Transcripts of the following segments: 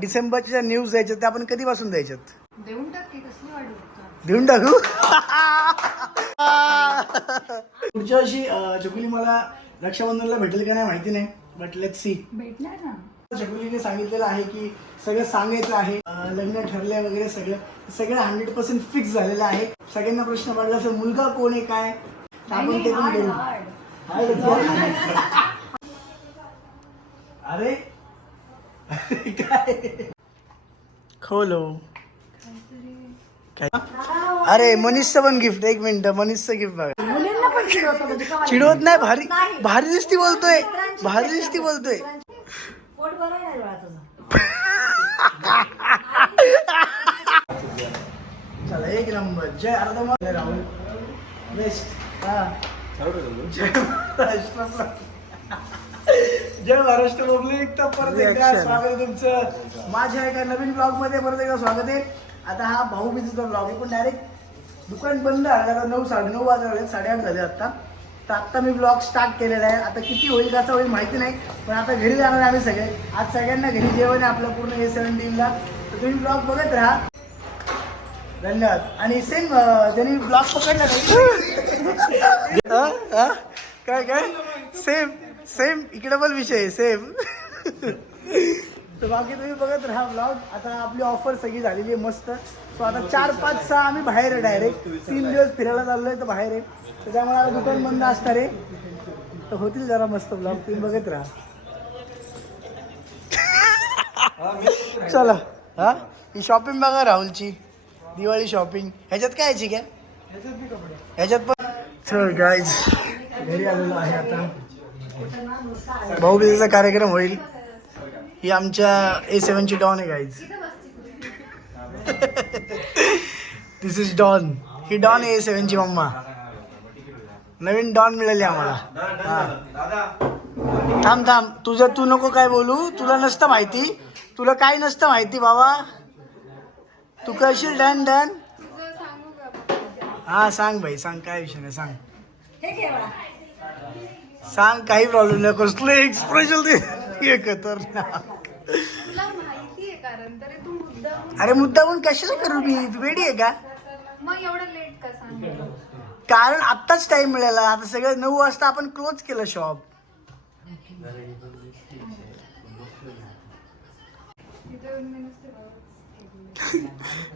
डिसेंबरच्या न्यूज द्यायच्यात त्या आपण कधीपासून द्यायच्यात? देऊन टाक की कसली वाट बघतो देऊन टाकू? पुढच्या वर्षी अं, चकुली मला रक्षाबंधनला भेटेल का नाही माहिती नाही बट लेट सी भेटणार ना. चकुलीने सांगितलेलं आहे की सगळं सांगायचं आहे अं, लग्न ठरलंय वगैरे सगळं सगळं हंड्रेड पर्सेंट फिक्स झालेलं आहे. सगळ्यांना प्रश्न पडला असेल मुलगा कोण आहे काय? तर आपण ते पण करू अरे काय खोलो. काय? अरे मनीषचं पण गिफ्ट एक मिनिट मनीषचं गिफ्ट बघा. मुलींना पण चिडवतो म्हणजे चिडवत नाही भारी भारी दिसती बोलतोय. भारी दिसती बोलतोय. चला एक नंबर. जय राहुल. बेस्ट हा. जय महाराष्ट्र. जय महाराष्ट्र पब्लिक तर परत एकदा स्वागत आहे तुमचं. माझ्या एका नवीन ब्लॉगमध्ये परत एकदा स्वागत आहे. आता हा भाऊ बीजचा ब्लॉग आहे पण डायरेक्ट दुकान बंद आहे. आता नऊ साडेनऊ वाजले साडेआठ झाले आता. तर आत्ता मी ब्लॉग स्टार्ट केलेला आहे. आता किती होईल कसं होईल माहिती नाही. पण आता घरी जाणार आहे आम्ही सगळे. आज सगळ्यांना घरी जेवण आहे आपलं पूर्ण ए सेव्हन्टीनला तर तुम्ही ब्लॉग बघत राहा. धन्यवाद. आणि सेम ज्यांनी ब्लॉग पकडला ना काय काय? सेम सेम इकडे पण विषय सेम तर बाकी तुम्ही बघत राहा ब्लॉग आता आपली ऑफर सगळी झालेली आहे मस्त. सो आता चार पाच सहा आम्ही बाहेर आहे डायरेक्ट तीन दिवस फिरायला चाललोय तर बाहेर आहे. त्याच्यामुळे आता दुकान बंद असणार आहे. तर होतील जरा मस्त ब्लॉग तुम्ही बघत राहा. चला. हा? ही शॉपिंग बघा राहुलची. दिवाळी शॉपिंग ह्याच्यात काय यायची काय ह्याच्यात पण चल गाईज घरी आलेलो आहे आता. भाऊबीजेचा कार्यक्रम होईल. ही आमच्या ए सेव्हनची डॉन आहे गाईज दिस इज डॉन. ही डॉन आहे ए सेव्हनची मम्मा. नवीन डॉन मिळाली आम्हाला. हा. थांब थांब. तुझं तू नको काय बोलू. तुला नसतं माहिती. तुला काय नसतं माहिती बाबा? तू करशील डन डन? हा सांग भाई सांग. काय विषय नाही सांग. सांग काही प्रॉब्लेम नाही कसलं एक्सप्रेशन दे. हे खतरनाक तुला माहिती आहे कारण तरी तू मुद्दा अरे मुद्दा पण कशाला करू मी? तू वेडी आहे का? मग एवढं लेट का सांग? कारण आत्ताच टाइम मिळाला. आता सगळं नऊ वाजता आपण क्लोज केलं शॉप.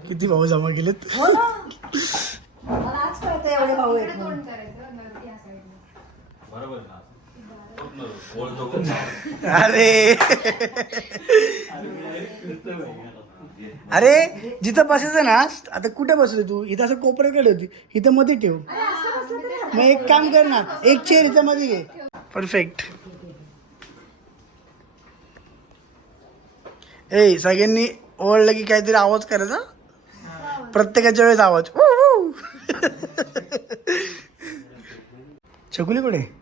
किती भाऊ जमा केलेत? हो मला आज कळतं एवढे भाऊ आहेत म्हणून. करायचं? अरे. अरे जिथं बसायचं ना आता कुठे बसलो तू? इथं असं कोपऱ्याकडे होती. इथं मध्ये ठेव. अरे असं बसलं तरी मग एक काम कर ना एक चेअर इथं मध्ये घे. परफेक्ट ए सगळ्यांनी ओळलं की काहीतरी आवाज करायचा? प्रत्येकाच्या वेळेस आवाज. छकुली कुठे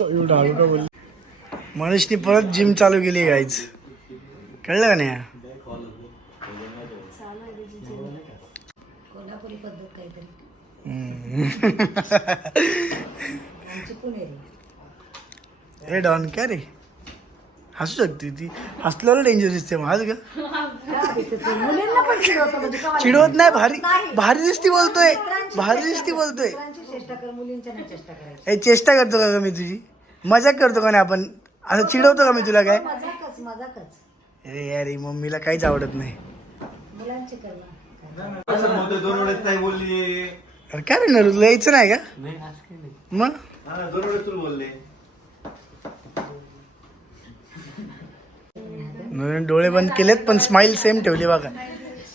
एवढं हळू का बोलली मनुष्यनी परत जिम चालू केली गाईज कळलं का नाही? ए डॉन काय रे? हसू शकते ती. हसल्यावर डेंजर दिसते मग का चिडवतो म्हणजे चिडवत नाही भारी. भारी दिसती बोलतोय. भारी दिसती बोलतोय. चेष्टा कर मुलींच्या नाही चेष्टा करायची ए चेष्टा करतो का ग मी तुझी? मजाक करतो का नाही आपण? असं चिडवतो का मी तुला काय? मजाकच मजाकच. अरे यार ही मम्मीला काहीच आवडत नाही. मुलांची कर ना. असं म्हणतोय दोन वेळेस नाही बोलली अरे काय रे नरू तुला यायचं नाही का? मग? हा दोन वेळेस तुला बोलले. नवीन डोळे बंद केलेत पण स्माइल सेम ठेवली बघा.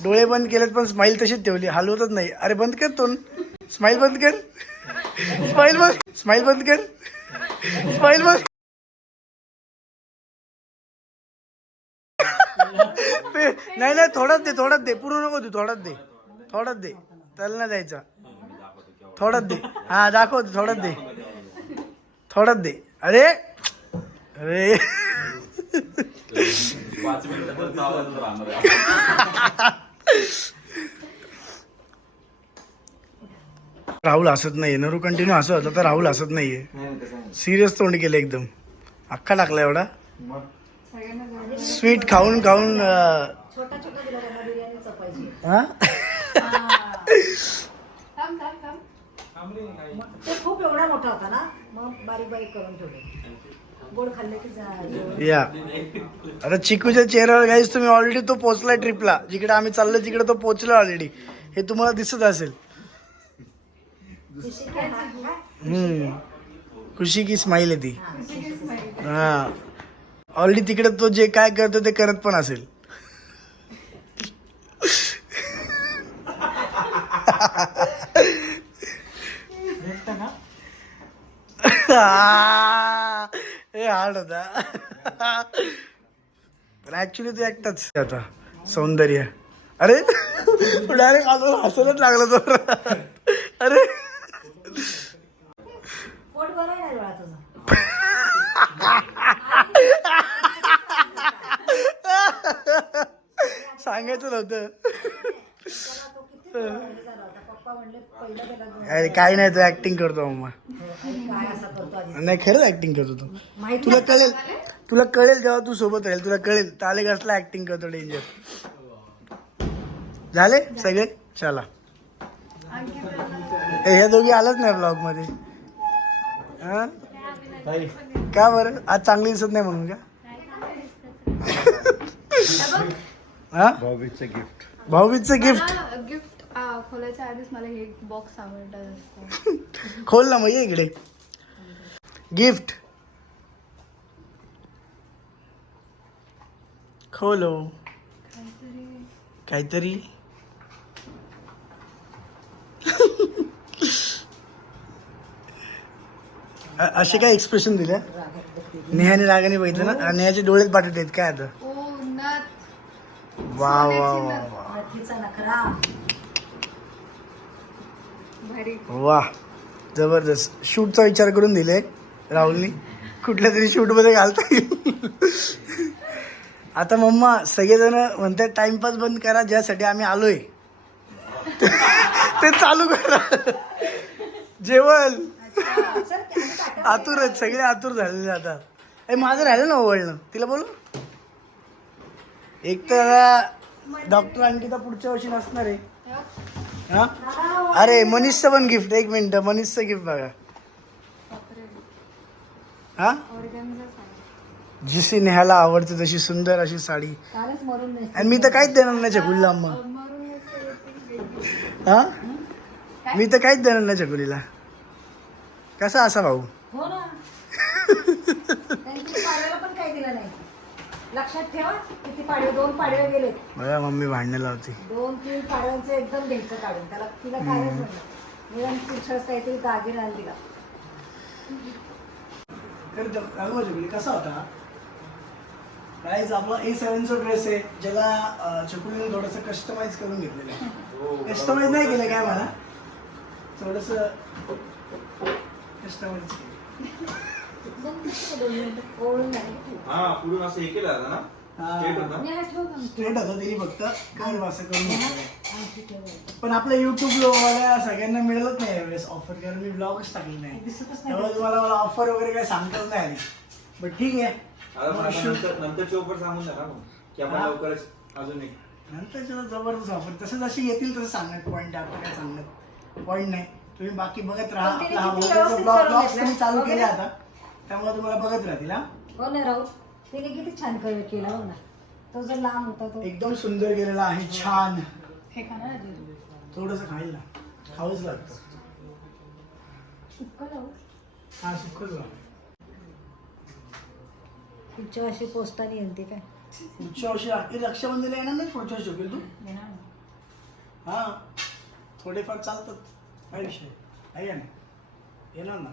डोळे बंद केलेत पण स्माइल तशीच ठेवली. हलवतच नाही. अरे बंद कर तोंड. स्माइल बंद कर. स्माइल बंद स्माइल बंद कर. स्माइल बंद नाही नाही थोडाच दे थोडाच दे. पूर्ण नको दे थोडाच दे. थोडाच दे. त्याला नाही द्यायचा. थोडाच दे. हा दाखव थोडाच दे. थोडाच दे. अरे. अरे पाच मिनिटं चालत राहणार आहे. राहुल हसत नाहीये. नरू कंटिन्यू हसत होता तर राहुल हसत नाहीये. सिरियस तोंड केलं एकदम. अख्खा टाकला एवढा. स्वीट खाऊन खाऊन हा? खूप एवढा मोठा होता ना मग बारीक बारीक करून ठेवले या. आता चिकूच्या चेहऱ्यावर गाईस तुम्ही ऑलरेडी तो पोचलाय ट्रिपला जिकडे आम्ही चाललो तिकडे तो पोचला ऑलरेडी हे तुम्हाला दिसत असेल. हम्म. खुशी की स्माईल आहे ती. हा. ऑलरेडी तिकडे तो जे काय करतो ते करत पण असेल. हे हार्ड होता. पण ऍक्च्युली तू एकटाच आता. सौंदर्य. अरे डायरेक्ट आलो हसलच लागलं तो अरे पोट बरं आहे ना डोळा तुझा सांगायचं नव्हतं त्याला तो किती हे झाला होता. पप्पा म्हणले पहिलं त्याला दोन- अरे काय नाही तो ऍक्टिंग करतो मम्मा आणि काय असा करतो आधी? नाही खरंच ऍक्टिंग करतो तू. तुला कळेल तुला कळेल जेव्हा तू सोबत राहील तुला कळेल ताले कसला ऍक्टिंग करतो डेंजर झाले सगळे? चला. ह्या दोघी आलंच नाही ब्लॉगमध्ये हा? का बरं? आज चांगली दिसत नाही म्हणून का? हा? भाऊबीजचं गिफ्ट भाऊबीजचं गिफ्ट गिफ्ट खोलायच्या आधीच मला हे बॉक्स आवडतात असतं. खोल ना मग ये इकडे. गिफ्ट खोलो काहीतरी. अ- असे काय एक्सप्रेशन दिले नेहाने रागाने बघितलं ना? आणि नेहाचे डोळेच पाठवत आहेत काय आता? वा वा वा वा नथीचा नखरा. भारी. वा जबरदस्त. शूटचा विचार करून दिले राहुलनी. कुठल्या तरी शूटमध्ये घालता येईल. आता मम्मा सगळेजण म्हणतात टाइमपास बंद करा ज्यासाठी आम्ही आलोय. ते चालू करा. जेवण. सर आम्ही ताटात आतुर आहेत सगळे आतुर झालेले आता. ए माझं राहिलं ना ओवळणं तिला बोलू एक तर डॉक्टर अंकिता पुढच्या वर्षी नसणार आहे. हा? अरे मनीषचं पण गिफ्ट एक मिनिट मनीषचं गिफ्ट बघा. हा? जशी नेहाला आवडते तशी सुंदर अशी साडी. आणि मी तर काहीच देणार नाही छकुलीला अम्मा मरून हा? मी तर काहीच देणार नाही छकुलीला कसा असा भाऊ हो ना त्यांनी किती पाडव्याला पण काही दिलं नाही लक्षात ठेवा किती पाडवे दोन पाडवे गेले बघा मम्मी भांडणं लावते. दोन तीन पाडव्यांचं एकदम घ्यायचं काढून. त्याला तिला कायच म्हणलं निदान पुढच्याच काहीतरी दागिना दिला कसा होता? प्राईज आपला ए सेव्हनचा ड्रेस आहे ज्याला चकुलीने थोडंसं कस्टमाइज करून घेतलेलं आहे. कस्टमाइज नाही केलं काय मला? थोडस कस्टमाइज नाही हा पुढून असं हे केलं होतं ना? होतं? स्ट्रेट होतं तिने फक्त असं करून. पण आपल्या युट्यूब वाल्या सगळ्यांना मिळत नाही यावेळेस ऑफर कारण मी ब्लॉगच टाकले नाही. दिसतच नाही त्यामुळे तुम्हाला मला ऑफर वगैरे काही सांगताच नाही आली बट ठीक आहे. आता पण आपण नंतर नंतरची ऑफर सांगून द्या ना मग. की आपण हा. लवकरच अजून एक नंतरच्या जबरदस्त ऑफर तसं जशी येतील तसं सांगण्यात पॉईंट आपलं काय सांगण्यात पॉईंट नाही. तुम्ही बाकी बघत राहा. पण आपला हा किती ब्लॉग व्यवस्थित ब्लॉग करून ब्लॉग्स घेतला. तुम्ही चालू केले. आता. त्यामुळे तुम्हाला बघत राहतील हा? हो ना राहुल तिने किती छान कर- केला हो ना. तो जो लांब होता तो. एकदम सुंदर गेलेला आहे छान. हे खाणार आधी थोडस खाईल ना. खाऊच लागतं. सुक्क राहू हा सुखच राहा पुढच्या वर्षी पोस्टाने येईल ते काय? पुढच्या वर्षी राखी रक्षाबंधनला येणार नाही पुढच्या वर्षी होईल तू? येणार. ना. हा. थोडेफार चालतात. काय विषय आहे नाही येणार ना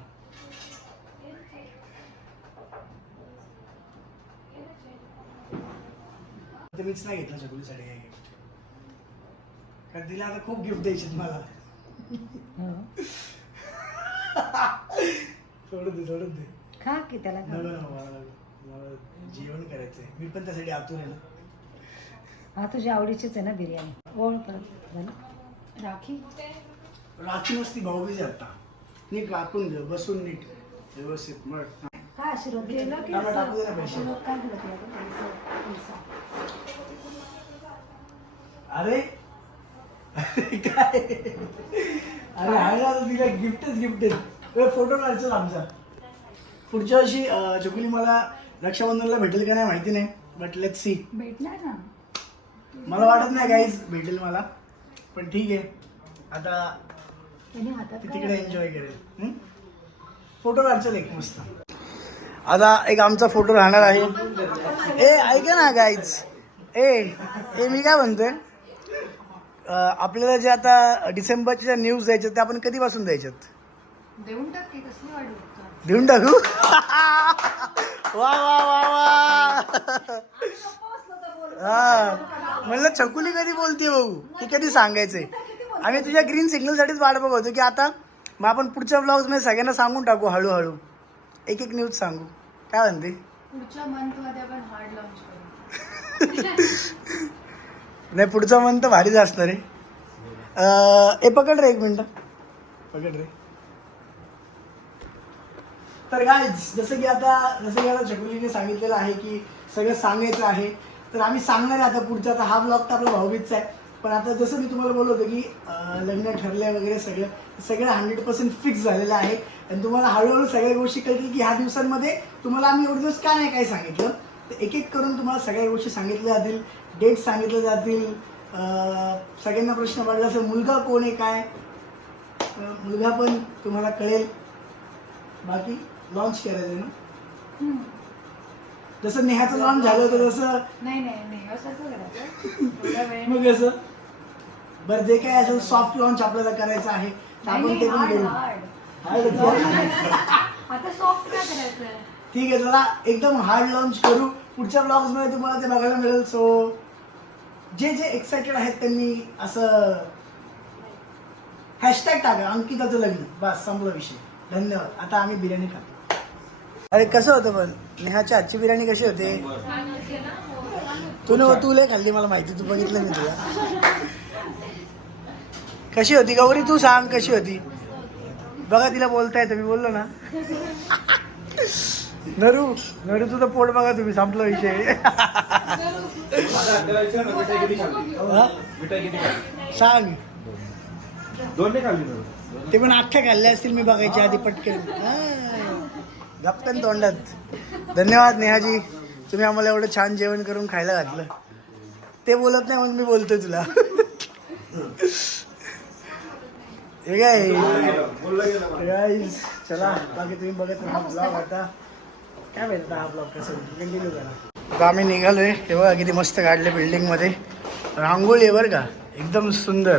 आता मीच नाही घेतलं चकुलीसाठी काय गिफ्ट कारण तिला आता खूप गिफ्ट द्यायचे मला. हो. सोडून दे सोडून दे. खा की त्याला खा. नको नको मला मला जेवण करायचंय. मी पण त्यासाठी आतूर आहे ना. हा तुझ्या आवडीचीच आहे ना बिर्याणी. ओळ परत झालं राखी? राखी नसती भाऊबीज आहे आता. नीट राखून घे बसून नीट. व्यवस्थित मग. काय आशीर्वाद की पैसे. आशीर्वाद काय दिलं तुला गं? पैसा, पैसा. अरे? अरे काय? अरे आहे ना तिला गिफ्टच गिफ्ट आहे फोटो काढचो आमचा. पुढच्या वर्षी चकुली मला रक्षाबंधनला भेटेल का नाही माहिती नाही बट लेट सी भेटणार ना? मला वाटत नाही काहीच भेटेल मला. पण ठीक आहे. आता ती तिकडे एन्जॉय करेल. फोटो काढचल एक मस्त. आता एक आमचा फोटो राहणार आहे. ए ऐका ना गाईज ए ए मी काय म्हणतोय? आपल्याला जे आता डिसेंबरच्या ज्या न्यूज द्यायच्या त्या आपण कधीपासून द्यायच्यात? देऊन टाक की कसली बघतो देऊन टाकू? वा वा वा वा. हा. म्हणलं छकुली कधी बोलते भाऊ? ती कधी सांगायचंय? आम्ही तुझ्या ग्रीन सिग्नल साठीच वाट बघत की आता मग आपण पुढच्या ब्लॉग्समध्ये सगळ्यांना सांगून टाकू हळूहळू. एक एक न्यूज सांगू. काय म्हणते? पुढच्या मंथमध्ये आपण हार्ड लॉन्च करू. नाही पुढचा मन तर भारीच असणार आहे. ए पकड रे एक मिनिट. पकड रे. तर काय जसं की आता जसं की आता चकुलीने सांगितलेलं आहे की सगळं सांगायचं आहे तर आम्ही सांगणार आहे आता पुढचा. आता हा ब्लॉग तर आपला भाऊबीजचा आहे. पण आता जसं मी तुम्हाला बोललो होतो की लग्न ठरलंय वगैरे सगळं सगळं हंड्रेड पर्सेंट फिक्स झालेलं आहे. आणि तुम्हाला हळूहळू सगळ्या गोष्टी कळतील की ह्या दिवसांमध्ये तुम्हाला आम्ही एवढे दिवस का नाही काय सांगितलं? तर एक एक करून तुम्हाला सगळ्या गोष्टी सांगितल्या जातील डेट सांगितले जातील सगळ्यांना प्रश्न पडला असेल मुलगा कोण आहे काय? मुलगा पण तुम्हाला कळेल. बाकी लॉन्च करायचं ना? जसं नेहाचं लॉन्च झालं होतं तसं नाही नाही मग कसं? बरं जे काय असेल सॉफ्ट लॉन्च आपल्याला करायचं आहे आपण ते पण. आता सॉफ्ट काय करायचं ठीक आहे चला एकदम हार्ड लॉन्च करू. पुढच्या ब्लॉग्समध्ये तुम्हाला ते बघायला मिळेल. सो जे जे एक्साइटेड आहेत त्यांनी असं हॅशटॅग टाका अंकिताचं लग्न. बस संपला विषय. धन्यवाद. आता आम्ही बिर्याणी खातो. अरे कसं होतं पण? नेहाची आजची बिर्याणी कशी होते? तू न तू लय खाल्ली मला माहिती तू बघितलं मी तुला. कशी होती गौरी? तू सांग कशी होती. बघा तिला बोलता येतं मी बोललो ना. नरू नरू तुझं पोट बघा तुम्ही संपला विषय. हा? सांग. दोन नाही खाल्ली ना ते पण अख्ख्या खाल्ल्या असतील मी बघायच्या आधी पटकन. गप्पन तोंडात. धन्यवाद नेहाजी. तुम्ही आम्हाला एवढं छान जेवण करून खायला घातलं. ते बोलत नाही म्हणून मी बोलतोय तुला. हे काय? चला बाकी तुम्ही बघत राहा. काय माहिती कसं कंटिन्यू करा आम्ही निघालोय. हे बघा किती मस्त काढले बिल्डिंगमध्ये. रांगोळी आहे बरं का. एकदम सुंदर.